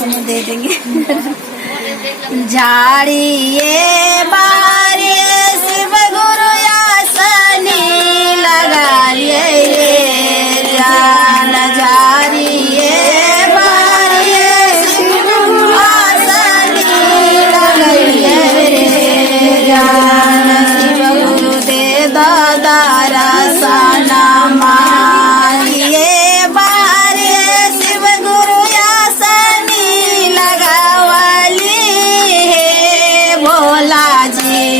दे देंगे। झाड़िए बारिए शिव गुरु आसनी लगा लिए जान। झाड़िए बारिए शिव गुरु आसनी लगाइए जान। शिव गुरु दे दादारा सना मांगिए बारिए शिव गुरु आसनी लगावली है भोला जी।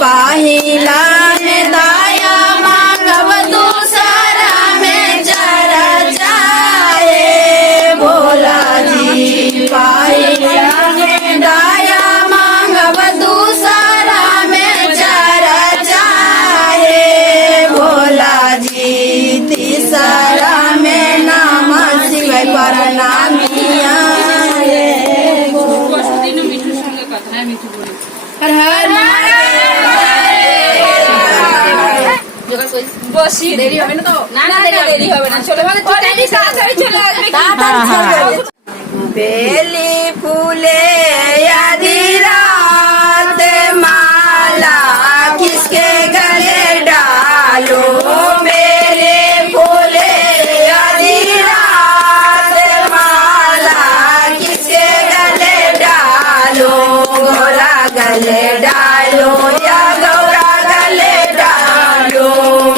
पहिला में दाया मांगब दूसरा में चर्चाए भोला जी। पहिला में दाया मांगब दूसरा में चर्चाए भोला जी। तीसरा में नाम शिवाय प्रणामिया हर हर বসি দেরি হবে না তো? না না দেরি হবে না, চলে ভালো তাড়াতাড়ি চলে আসবে। बेली फूले आधी रात माला किसके गले डालो। बेली फूले आधी रात माला किसके गले डालो। गौरा गले डालो या गौरा गले डालो।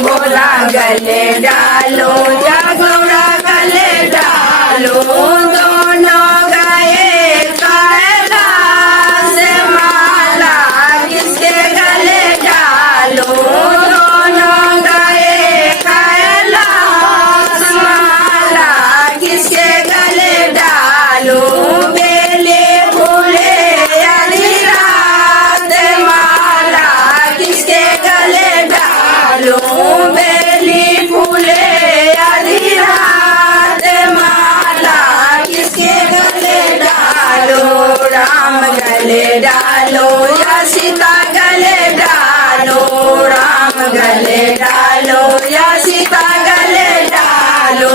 गौरा गले डालो या गौरा गले डालो। दोनों गए कैलाश माला किसके गले डालो। दोनों गए कैलाश माला किसके गले डालो। बेले फूले आधी रात माला किसके गले डालो। बेली फूले आधी रात माला किसके गले डालो। राम गले डालो या सीता गले डालो। राम गले डालो या सीता गले डालो।